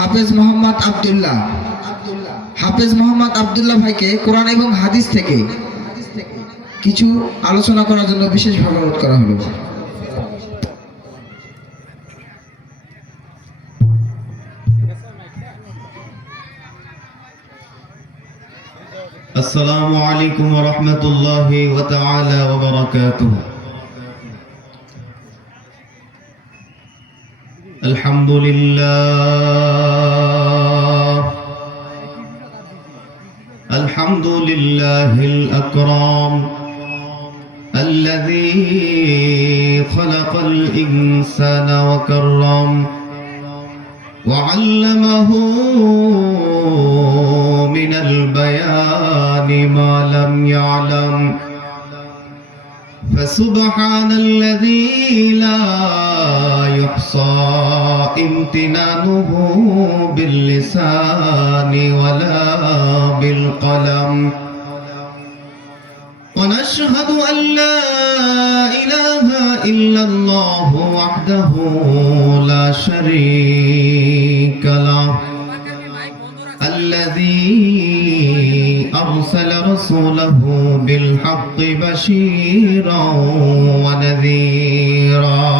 হাফেজ মোহাম্মদ আবদুল্লাহ। হাফেজ মোহাম্মদ আবদুল্লাহ ভাইকে কোরআন এবং হাদিস থেকে কিছু আলোচনা করার জন্য বিশেষভাবে অনুরোধ করা হলো। আসসালামু আলাইকুম রহমতুল্লাহ ওয়া বারাকাতুহু। الحمد لله. الحمد لله الأكرم الذي خلق الإنسان وكرم وعلمه من البيان ما لم يعلم. فسبحان الذي لا يحصى امتنانه باللسان ولا بالقلم. ونشهد أن لا إله إلا الله وحده لا شريك له. الذي أرسل رسوله بالحق بشيرا ونذيرا.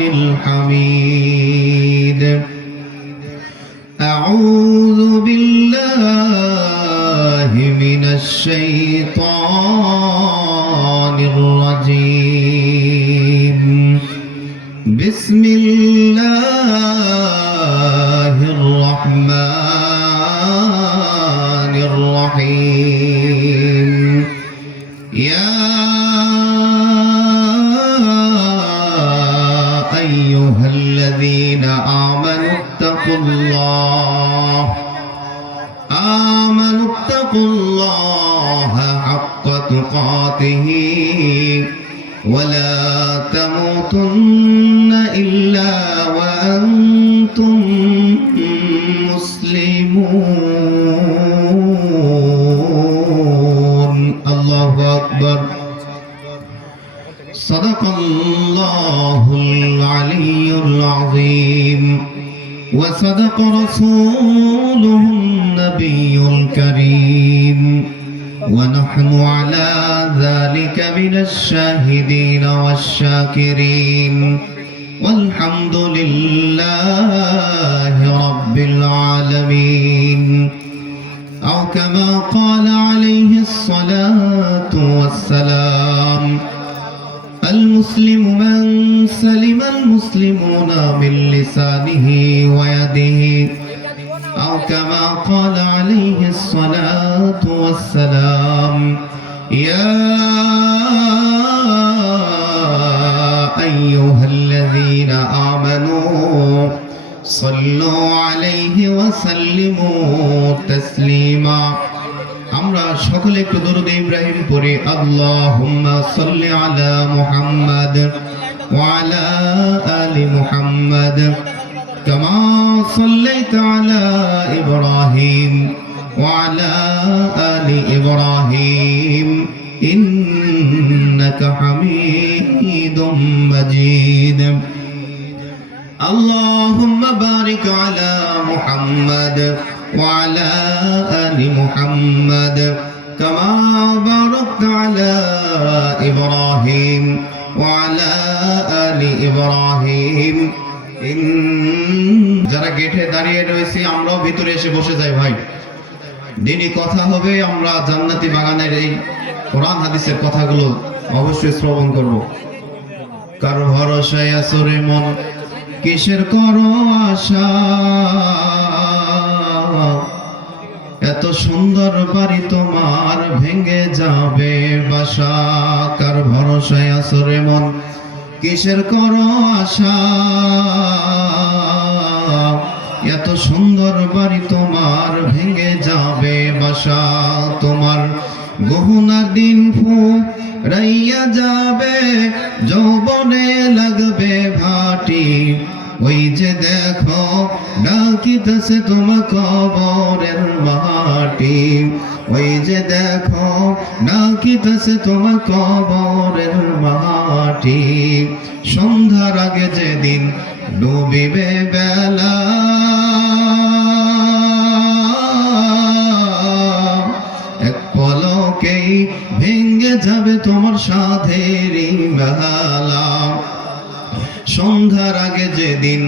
الحميد. أعوذ بالله من الشيطان آمنوا اتقوا الله حق تقاته ولا تموتن إلا وأنتم مسلمون. الله أكبر. صدق الله العلي العظيم. وصدق رسوله من الشاهدين والشاكرين. والحمد لله رب العالمين. أو كما قال عليه الصلاة والسلام المسلم من سلم المسلمون من لسانه ويده. أو كما قال عليه الصلاة والسلام يا أيها الذين آمنوا صلوا عليه وسلموا تسليما আমরা সকলে একটু দরুদ ইব্রাহিম পড়ি আল্লাহুম্মা সাল্লি আলা মুহাম্মাদ ওয়া আলা আলি মুহাম্মাদ কামা সাল্লাইতা আলা ইব্রাহিম ওয়া আলা আলি ইব্রাহিম ইন্নাকা হামিদুম মাজিদ اللهم بارك على محمد وعلى آل محمد كما باركت على إبراهيم وعلى آل إبراهيم إن যারা গেটে দাঁড়িয়ে রয়েছে আমরাও ভিতরে এসে বসে যাই ভাই দিনই কথা হবে, আমরা জান্নাতি বাগানের এই কোরআন হাদিসের কথাগুলো অবশ্যই শ্রবণ করব। কারও ভরসায় আসরে মন, কিসের করো আশা? এত সুন্দর বাড়ি তোমার ভেঙে যাবে বাসা। কার ভরসায় আসরে মন, কিসের করো আশা? এত সুন্দর বাড়ি তোমার ভেঙে যাবে বাসা। তোমার গহনার দিন ফু রাইয়া যাবে, যৌবনে লাগবে ভাটি। ওই যে দেখো ডাকিতেছে তোমার কবরের মাটি। ওই যে দেখো ডাকিতেছে তোমার কবরের মাটি। সন্ধ্যার আগে যেদিন ডুবিবে বেলা। এক পলকেই ভেঙ্গে যাবে তোমার সাধেরই বেলা সন্ধ্যার আগে যেদিন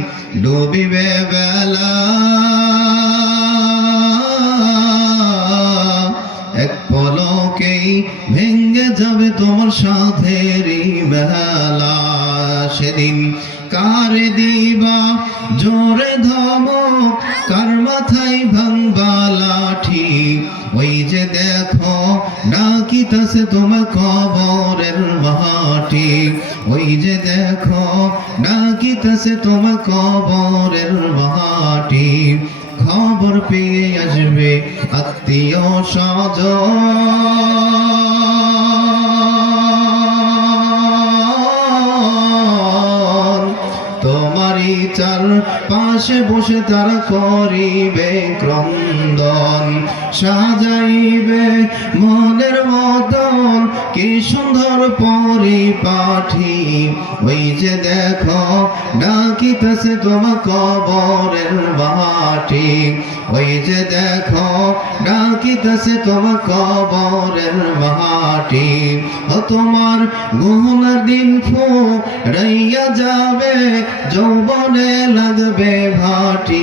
ডুবিবে বেলা, এক পলকেই ভেঙ্গে যাবে তোমার সাধেরই বেলা সেদিন কারে দিবা? জোরে ধমক, কার মাথায় ভাঙবা লাঠি? ওই যে দেখো ডাকিতাছে তোমার কবরের মাটি? ওই যে দেখো ডাকিতাছে তোমার কবরের মাটি? খবর পেয়ে আসবে আত্মীয় স্বজন। পাশে বসে তারা করিবে ক্রন্দন সাজাইবে মনের মতন কি সুন্দর পরিপাঠি? ওই যে দেখো, ডাকিতেছে তোমার কবরের মাটি। ওই যে দেখো, ডাকিতেছে তোমার কবরের মাটি। ও তোমার গহনার দিন ফু রাইয়া যাবে, যৌবনে লাগবে ভাটি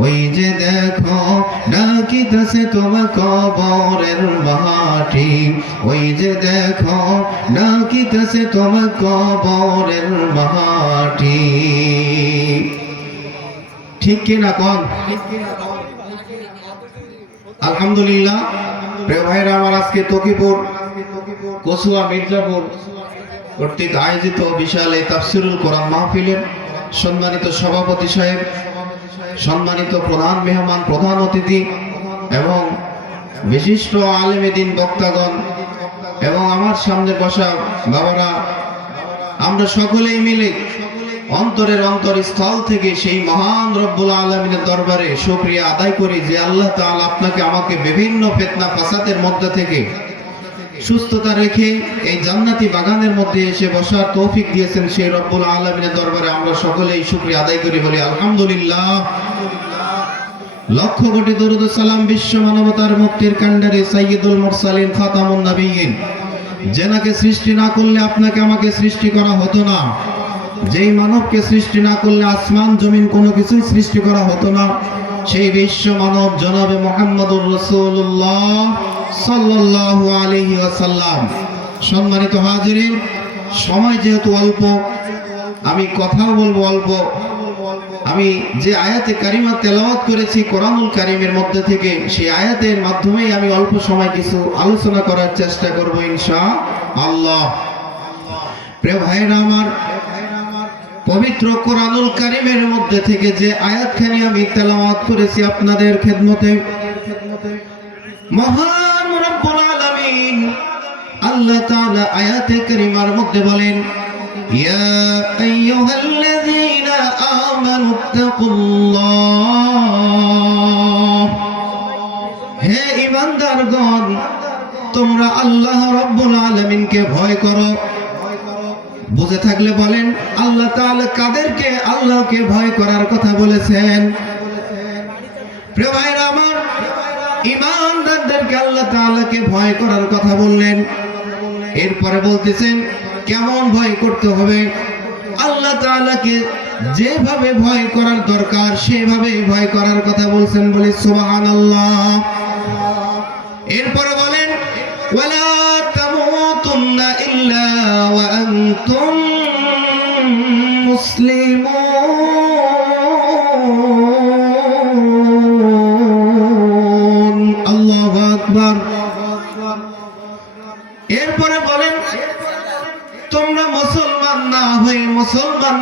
ওই যে দেখো, ডাকিতেছে তোমার কবরের মাটি। ওই যে দেখো, ডাকিতেছে তোমার কবরের মাটি। ঠিক কিনা কন? আলহামদুলিল্লাহ, প্রিয় ভাইরা, আমার আজকে তকিপুর, কসুয়া, মির্জাপুর কর্তৃক আয়োজিত বিশাল এই তাফসিরুল কোরআন মাহফিলের সম্মানিত সভাপতি সাহেব, সম্মানিত প্রধান মেহমান, প্রধান অতিথি এবং বিশিষ্ট আলেমেদিন বক্তাগণ এবং আমার সামনে বসা বাবারা, আমরা সকলেই মিলে অন্তরের অন্তর স্থল থেকে সেই মহান রব্বুল আলমিনের দরবারে শুক্রিয়া আদায় করি যে আল্লাহ তাআলা আপনাকে আমাকে বিভিন্ন ফেতনা ফাসাদের মধ্যে থেকে সুস্থতা রেখে এই জান্নাতি বাগানের মধ্যে এসে বসার তৌফিক দিয়েছেন সেই রব্বুল আলমিনের দরবারে। আমরা সকলেই শুক্রিয়া আদায় করি বলি, আলহামদুলিল্লাহ। লক্ষ কোটি দরুদ সালাম বিশ্ব মানবতার মুক্তির কাণ্ডারে সাইয়্যিদুল মুরসালিন খাতামুন নবিয়্যিন। যেনাকে সৃষ্টি না করলে আপনাকে আমাকে সৃষ্টি করা হতো না। যেই মানবকে সৃষ্টি না করলে আসমান, জমিন কোনো কিছুই সৃষ্টি করা হতো না। সেই বিশ্ব মানব জনাবে মোহাম্মদুর রসুল্লাহ সাল্লাল্লাহু আলাইহি ওয়াসাল্লাম। সম্মানিত হাজিরিন, সময় যেহেতু অল্প, আমি কথাও বলব অল্প। আমি যে আয়াতে কারিমা তেলাওয়াত করেছি কোরআনুল কারিমের মধ্যে থেকে, সেই আয়াতের মাধ্যমেই আমি অল্প সময় কিছু আলোচনা করার চেষ্টা করব ইনশা আল্লাহ প্রিয় ভাইরা আমার, পবিত্র কোরআনুল কারিমের মধ্যে থেকে যে আয়াতখানি আমি তেলাওয়াত করেছি আপনাদের খেদমতে, মহান রব্বুল আলামিন আল্লাহ তাআলা আয়াতে কারিমার মধ্যে বলেন ইয়া আইয়ুহাল্লাযীনা আমানু তাকুল্লাহ হে ঈমানদারগণ তোমরা আল্লাহ রব্বুল আলামিনকে ভয় করো। বুঝে থাকলে বলেন, আল্লাহ তাআলা কাদেরকে আল্লাহকে ভয় করার কথা বলেছেন? প্রিয় ভাইরা আমার, ইমানদারদেরকে আল্লাহ তাআলাকে ভয় করার কথা বললেন। এরপরে বলতেছেন কেমন ভয় করতে হবে? আল্লাহ তাআলাকে যেভাবে ভয় করার দরকার সেভাবে ভয় করার কথা বলছেন বলে, সুবহানাল্লাহ।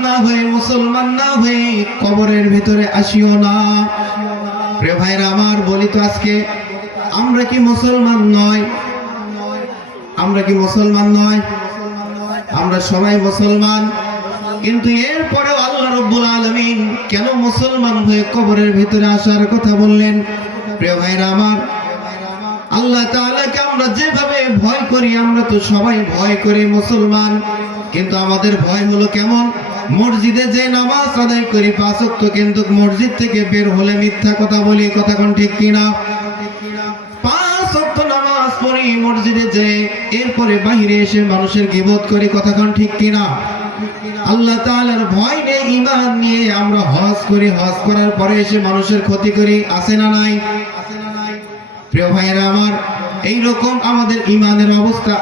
না হয়ে, মুসলমান না হয়ে কবরের ভিতরে আসিও না। প্রিয় ভাইরা, আমার বলি তো আজকে, আমরা কি মুসলমান নয়? আমরা কি মুসলমান নয়? আমরা সবাই মুসলমান। কিন্তু এরপরেও আল্লাহ রব্বুল আলমিন কেন মুসলমান হয়ে কবরের ভিতরে আসার কথা বললেন? প্রিয় ভাইরা, আমার আল্লাহ তাআলাকে আমরা যেভাবে ভয় করি, আমরা তো সবাই ভয় করি মুসলমান। কিন্তু আমাদের ভয় হলো কেমন? মসজিদে যে নামাজ আদায় করি, পাঁচ ওয়াক্ত কিন্তু মসজিদ থেকে বের হলে মিথ্যা কথা বলি কথা কোন ঠিক কিনা? ঠিক ভয় নেই, ঈমান নিয়ে আমরা হজ করি, হজ করার পরে এসে মানুষের ক্ষতি করি না নাই? আমার আমাদের ইমানের অবস্থা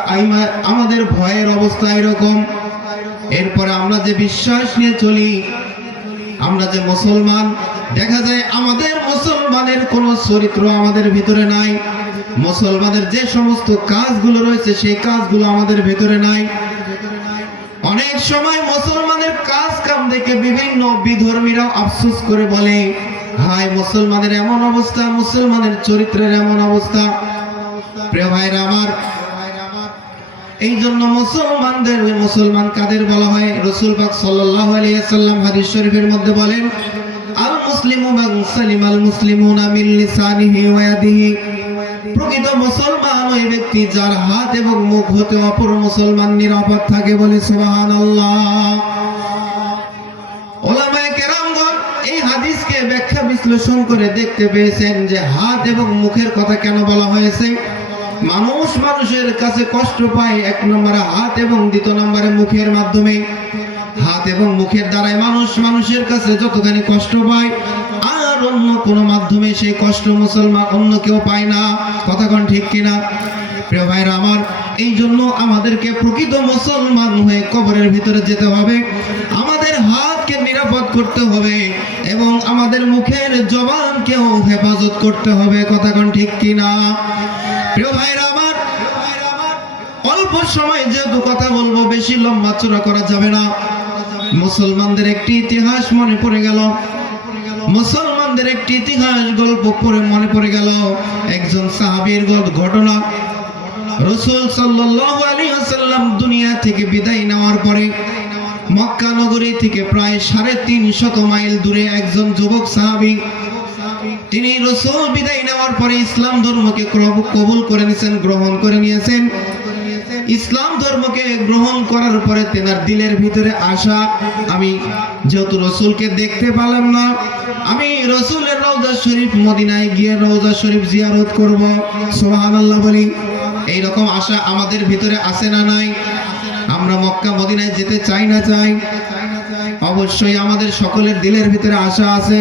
আমাদের ভয়ের অবস্থা এরকম এরপরে আমরা যে বিশ্বাস নিয়ে চলি, আমরা যে মুসলমান, দেখা যায় আমাদের মুসলমানের কোনো চরিত্র আমাদের ভিতরে নাই। মুসলমানের যে সমস্ত কাজগুলো রয়েছে, সেই কাজগুলো আমাদের ভিতরে নাই। অনেক সময় মুসলমানের কাজ কাম দেখে বিভিন্ন বিধর্মীরাও আফসোস করে বলে, হায়, মুসলমানের এমন অবস্থা, মুসলমানের চরিত্রের এমন অবস্থা। প্রিয় ভাইরা আমার এই জন্য মুসলমানদের মুসলমান কাদের বলা হয়? রসুল পাক সাল্লাম হাদিস শরীফের মধ্যে বলেন, আল মুসলিম মিন লিসানিহি ওয়া প্রকৃত মুসলমান ওই ব্যক্তি যার হাত এবং মুখ হতে অপর মুসলমান নিরাপদ থাকে বলে সুবহানাল্লাহ। ওলামায়ে কেরামগণ এই হাদিসকে ব্যাখ্যা বিশ্লেষণ করে দেখতে পেয়েছেন যে হাত এবং মুখের কথা কেন বলা হয়েছে? মানুষ মানুষের কাছে কষ্ট পায় এক নম্বরে হাত এবং দ্বিতীয় নম্বরে মুখের মাধ্যমে। হাত এবং মুখের দ্বারাই মানুষ মানুষের কাছে যতখানি কষ্ট পায়, আর অন্য কোনো মাধ্যমে সেই কষ্ট মুসলমান অন্য কেউ পায় না। কথা কোন ঠিক কিনা? প্রিয় ভাইরা আমার এই জন্য আমাদেরকে প্রকৃত মুসলমান হয়ে কবরের ভিতরে যেতে হবে। আমাদের হাতকে নিরাপদ করতে হবে এবং আমাদের মুখের জবানকেও হেফাজত করতে হবে। কথা কোন ঠিক কিনা? অল্প সময় যেহেতু কথা বলব, বেশি লম্বা চূড়া করা যাবে না। মুসলমানদের একটি ইতিহাস মনে পড়ে গেল। মুসলমানদের একটি ইতিহাস গল্প পড়ে মনে পড়ে গেল। একজন সাহাবীর ঘটনা। রসুল সাল্লাল্লাহু আলাইহি দুনিয়া থেকে বিদায় নেওয়ার পরে মক্কা নগরী থেকে প্রায় সাড়ে তিন শত মাইল দূরে একজন যুবক সাহাবী তিনি রসুল বিদায় নেওয়ার পরে ইসলাম ধর্মকে কবুল করে নিয়েছেন, গ্রহণ করে নিয়েছেন। ইসলাম ধর্মকে গ্রহণ করার পরে তেনার দিলের ভিতরে আশা, আমি যেহেতু রসুলকে দেখতে পেলাম না, আমি রসুলের রওজা শরীফ মদিনায় গিয়ে রওজা শরীফ জিয়ারত করব। সুবহানাল্লাহ বলি, এইরকম আশা আমাদের ভিতরে আসে না নাই? আমরা মক্কা মদিনায় যেতে চাই না চাই? অবশ্যই আমাদের সকলের দিলের ভিতরে আশা আছে।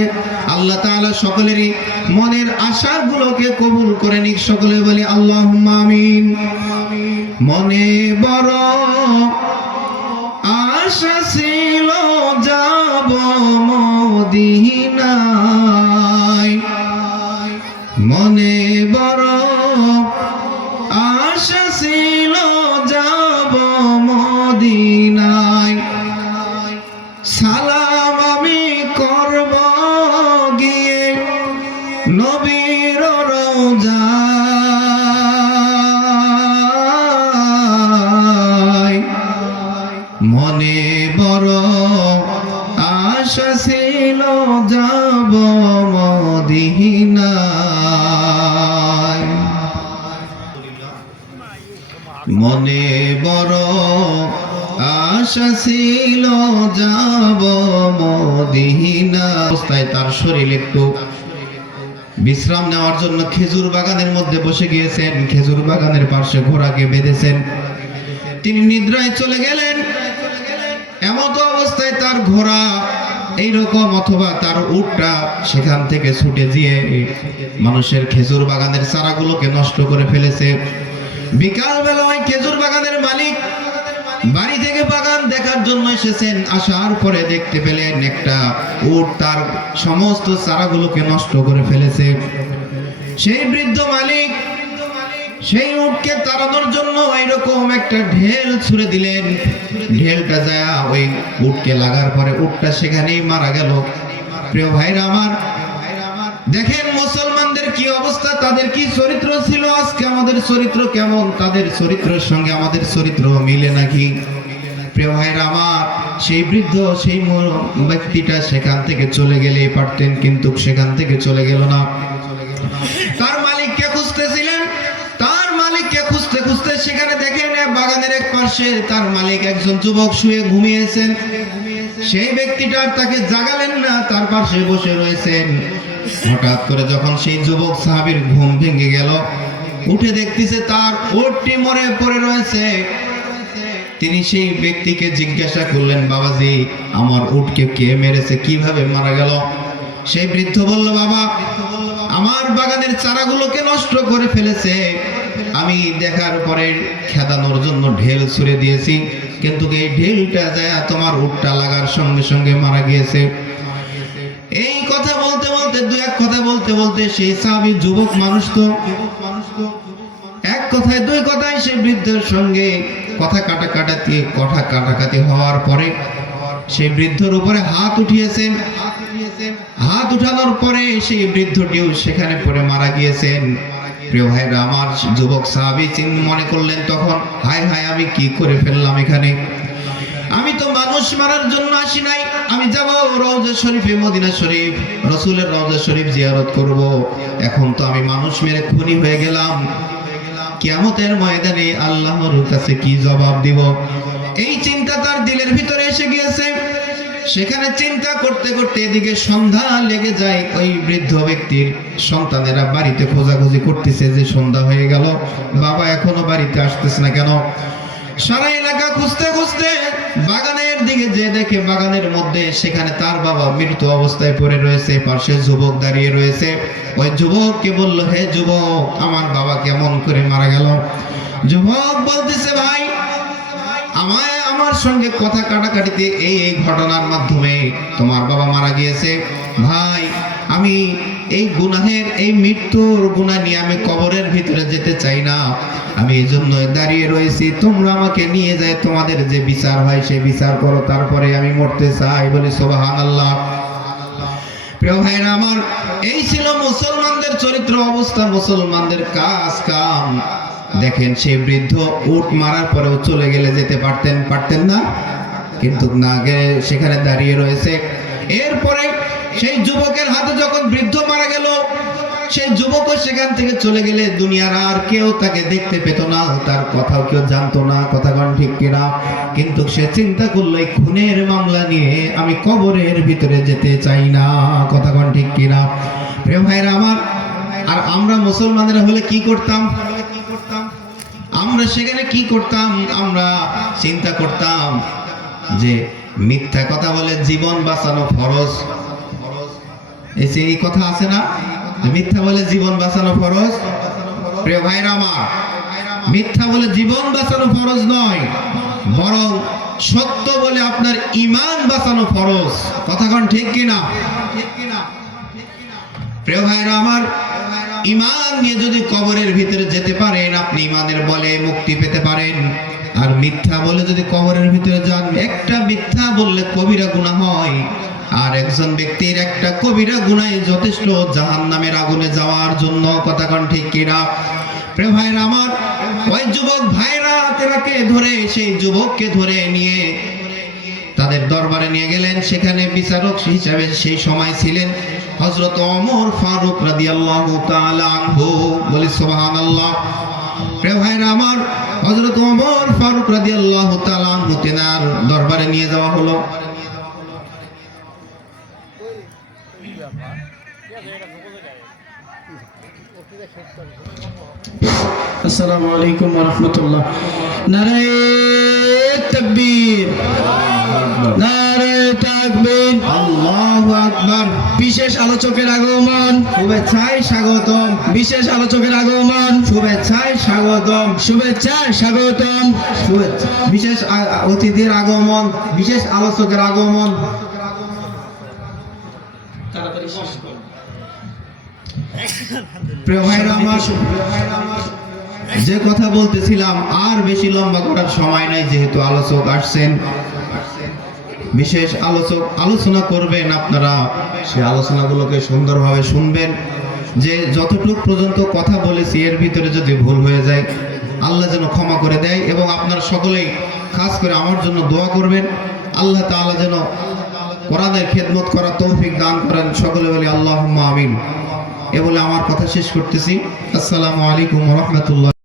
আল্লাহ তাআলা সকলেরই মনের আশাগুলোকে কবুল করে নিক। সকলে বলি আল্লাহ আমিন। মনে বড় আশা ছিল মদিনায় মনে বড় আশা ছিল, যাব মদিনা। অবস্থায় তার শরীর একটু বিশ্রাম নেওয়ার জন্য খেজুর বাগানের মধ্যে বসে গিয়েছেন। খেজুর বাগানের পাশে ঘোড়াকে বেঁধেছেন। তিনি নিদ্রায় চলে গেলেন। এমত অবস্থায় তার ঘোড়া এইরকম অথবা তার উটটা সেখান থেকে ছুটে এই মানুষের খেজুর বাগানের চারাগুলোকে নষ্ট করে ফেলেছে। বিকাল বেলা ওই খেজুর বাগানের মালিক বাড়ি থেকে বাগান দেখার জন্য এসেছেন। আসার পরে দেখতে পেলেন একটা উট তার সমস্ত চারাগুলোকে নষ্ট করে ফেলেছে। সেই বৃদ্ধ মালিক সেই উটকে তাড়ানোর জন্য এরকম একটা ঢেল ছুড়ে দিলেন। ঢেলটা যায় ওই উটকে লাগার পরে উটটা সেখানেই মারা গেল। প্রিয় ভাইরা আমার, দেখেন মুসলমানদের কি অবস্থা, তাদের কি চরিত্র ছিল, আজকে আমাদের চরিত্র কেমন, তাদের চরিত্রের সঙ্গে আমাদের চরিত্র মিলে নাকি? প্রিয় ভাইরা আমার, সেই বৃদ্ধ, সেই ব্যক্তিটা সেখান থেকে চলে গেলে পারতেন, কিন্তু সেখান থেকে চলে গেল না। তার বাগানের এক পাশে তার মালিক একজন যুবক শুয়ে ঘুমিয়েছেন। সেই ব্যক্তিটা তাকে জাগালেন না, তার পাশে বসে রয়েছেন। হঠাৎ করে যখন সেই যুবক সাহাবীর ঘুম ভেঙে গেল, উঠে দেখতেছে তার ওটটি মরে পড়ে রয়েছে। তিনি সেই ব্যক্তিকে জিজ্ঞাসা করলেন, বাবাজি, আমার উটকে কে মেরেছে? কীভাবে মারা গেল? সেই বৃদ্ধ বলল, বাবা আমার বাগানের চারাগুলোকে নষ্ট করে ফেলেছে। আমি দেখার পরে খেদানোর জন্য ঢেল ছুড়ে দিয়েছি। কিন্তু এই ঢেলটা যায় তোমার উটটা লাগার সঙ্গে সঙ্গে মারা গিয়েছে। এই কথা বলতে বলতে, দু এক কথা বলতে বলতে সেই সাহাবী যুবক মানুষ তো, এক কথায় দুই কথায় সে বৃদ্ধের সঙ্গে কথা কাটা কাটাতে কথা কাটাকাটি হওয়ার পরে সেই বৃদ্ধর উপরে হাত উঠিয়েছেন হাত উঠানোর পরে সেই বৃদ্ধটিও সেখানে পড়ে মারা গিয়েছেন। প্রিয় ভাইরা, আমার যুবক সাহাবী চিন মনে করলেন তখন, হায় হায়, আমি কি করে ফেললাম এখানে? আমি তো মানুষ মারার জন্য আসি নাই। আমি যাব রওজা শরীফে, মদিনা শরীফ, রসুলের রওজা শরীফ জিয়ারত করব। এখন তো আমি মানুষ মেরে খুনি হয়ে গেলাম। কিয়ামতের ময়দানে আল্লাহর কাছে কি জবাব দিব? এই চিন্তা তার দিলের ভিতরে এসে গিয়েছে। সেখানে চিন্তা করতে করতে এদিকে সন্ধ্যা লেগে যায় ওই বৃদ্ধ ব্যক্তির। সন্তানেরা বাড়িতে খোঁজাখুঁজি করতেছে যে সন্ধ্যা হয়ে গেল। বাবা এখনও বাড়িতে আসতেছে না কেন? সারা এলাকা খুঁজতে খুঁজতে বাগানের দিকে যে দেখে বাগানের মধ্যে সেখানে তার বাবা মৃত অবস্থায় পড়ে রয়েছে, পাশে যুবক দাঁড়িয়ে রয়েছে। ওই যুবককে বলল, হে যুবক, আমার বাবা কেমন করে মারা গেল? যুবক বলতেছে, ভাই, আমায় আমার সঙ্গে কথা কাটাকাটিতে এই এই ঘটনার মাধ্যমে তোমার বাবা মারা গিয়েছে। ভাই, আমি এই গুনাহের, এই মৃত্যুর গুনাহ নিয়ে আমি কবরের ভিতরে যেতে চাই না। আমি এই জন্য দাঁড়িয়ে রয়েছি। তোমরা আমাকে নিয়ে যায়, তোমাদের যে বিচার হয় সেই বিচার করো, তারপরে আমি মরতে চাই বলে সোবাহান আল্লাহ প্রিয় ভাইরা আমার, এই ছিল মুসলমানদের চরিত্র অবস্থা, মুসলমানদের কাজ কাম। দেখেন সেই বৃদ্ধ উট মারার পরেও চলে গেলে যেতে পারতেন পারতেন না। কিন্তু না গেলে সেখানে দাঁড়িয়ে রয়েছে। এরপরে সেই যুবকের হাতে যখন বৃদ্ধ মারা গেল, সেই যুবকও সেখান থেকে চলে গেলে দুনিয়ার আর কেউ তাকে দেখতে পেত না, তার কথাও কেউ জানতো না কথা কন ঠিক কিনা। কিন্তু সে চিন্তা করল, এই খুনের মামলা নিয়ে আমি কবরের ভিতরে যেতে চাই না কথা কন ঠিক কিনা? প্রিয় ভাইরা আমার, আর আমরা মুসলমানেরা হলে কি করতাম? আমরা সেখানে কি করতাম? আমরা চিন্তা করতাম যে মিথ্যা কথা বলে জীবন বাঁচানো ফরজ। এই কথা আছে না? মিথ্যা বলে জীবন বাঁচানো ফরজ? প্রিয় ভাইরা আমার, মিথ্যা বলে জীবন বাঁচানো ফরজ নয়, বরং সত্য বলে আপনার ইমান বাঁচানো ফরজ। কথা কোন ঠিক কিনা? প্রিয় ভাইরা আমার ইমান নিয়ে যদি কবরের ভিতরে যেতে পারেন, আপনি ইমানের বলে মুক্তি পেতে পারেন। আর মিথ্যা বলে যদি কবরের ভিতরে যান, একটা মিথ্যা বললে কবিরা গুনাহ হয়। আর একজন ব্যক্তির একটা কবিরা গুনায় যথেষ্ট জাহান নামের আগুনে যাওয়ার জন্য কথা কন ঠিক কিনা? ভাইরা আমার ওই যুবক ভাইরা তেরাকে ধরে, সেই যুবককে ধরে নিয়ে তাদের দরবারে নিয়ে গেলেন। সেখানে বিচারক হিসাবে সেই সময় ছিলেন। হযরত ওমর ফারুক রাদিয়াল্লাহু তাআলা আনহু বলি, সুবহানাল্লাহ। প্রিয় ভাইরা আমার, হযরত ওমর ফারুক রাদিয়াল্লাহু তাআলা আনহু তেনার দরবারে নিয়ে যাওয়া হলো। আসসালামু আলাইকুম রহমতুল্লাহ। নারায় তকবীর। বিশেষ আলোচকের আগমন। শুভেচ্ছায় স্বাগতম। শুভেচ্ছায় স্বাগতম। বিশেষ অতিথির আগমন। বিশেষ আলোচকের আগমন। যে কথা বলতেছিলাম, আর বেশি লম্বা করার সময় নাই, যেহেতু আলোচক আসছেন। বিশেষ আলোচক আলোচনা করবেন আপনারা। সেই আলোচনাগুলোকে সুন্দরভাবে শুনবেন। যে যতটুক পর্যন্ত কথা বলেছি, এর ভিতরে যদি ভুল হয়ে যায়, আল্লাহ যেন ক্ষমা করে দেয় এবং আপনারা সকলেই খাস করে আমার জন্য দোয়া করবেন। আল্লাহ তাআলা যেন কোরআনের খেদমত করা তৌফিক দান করেন। সকলে বলি আল্লাহ আমিন। এ বলে আমার কথা শেষ করতেছি। আসসালামু আলাইকুম রহমতুল্লাহ।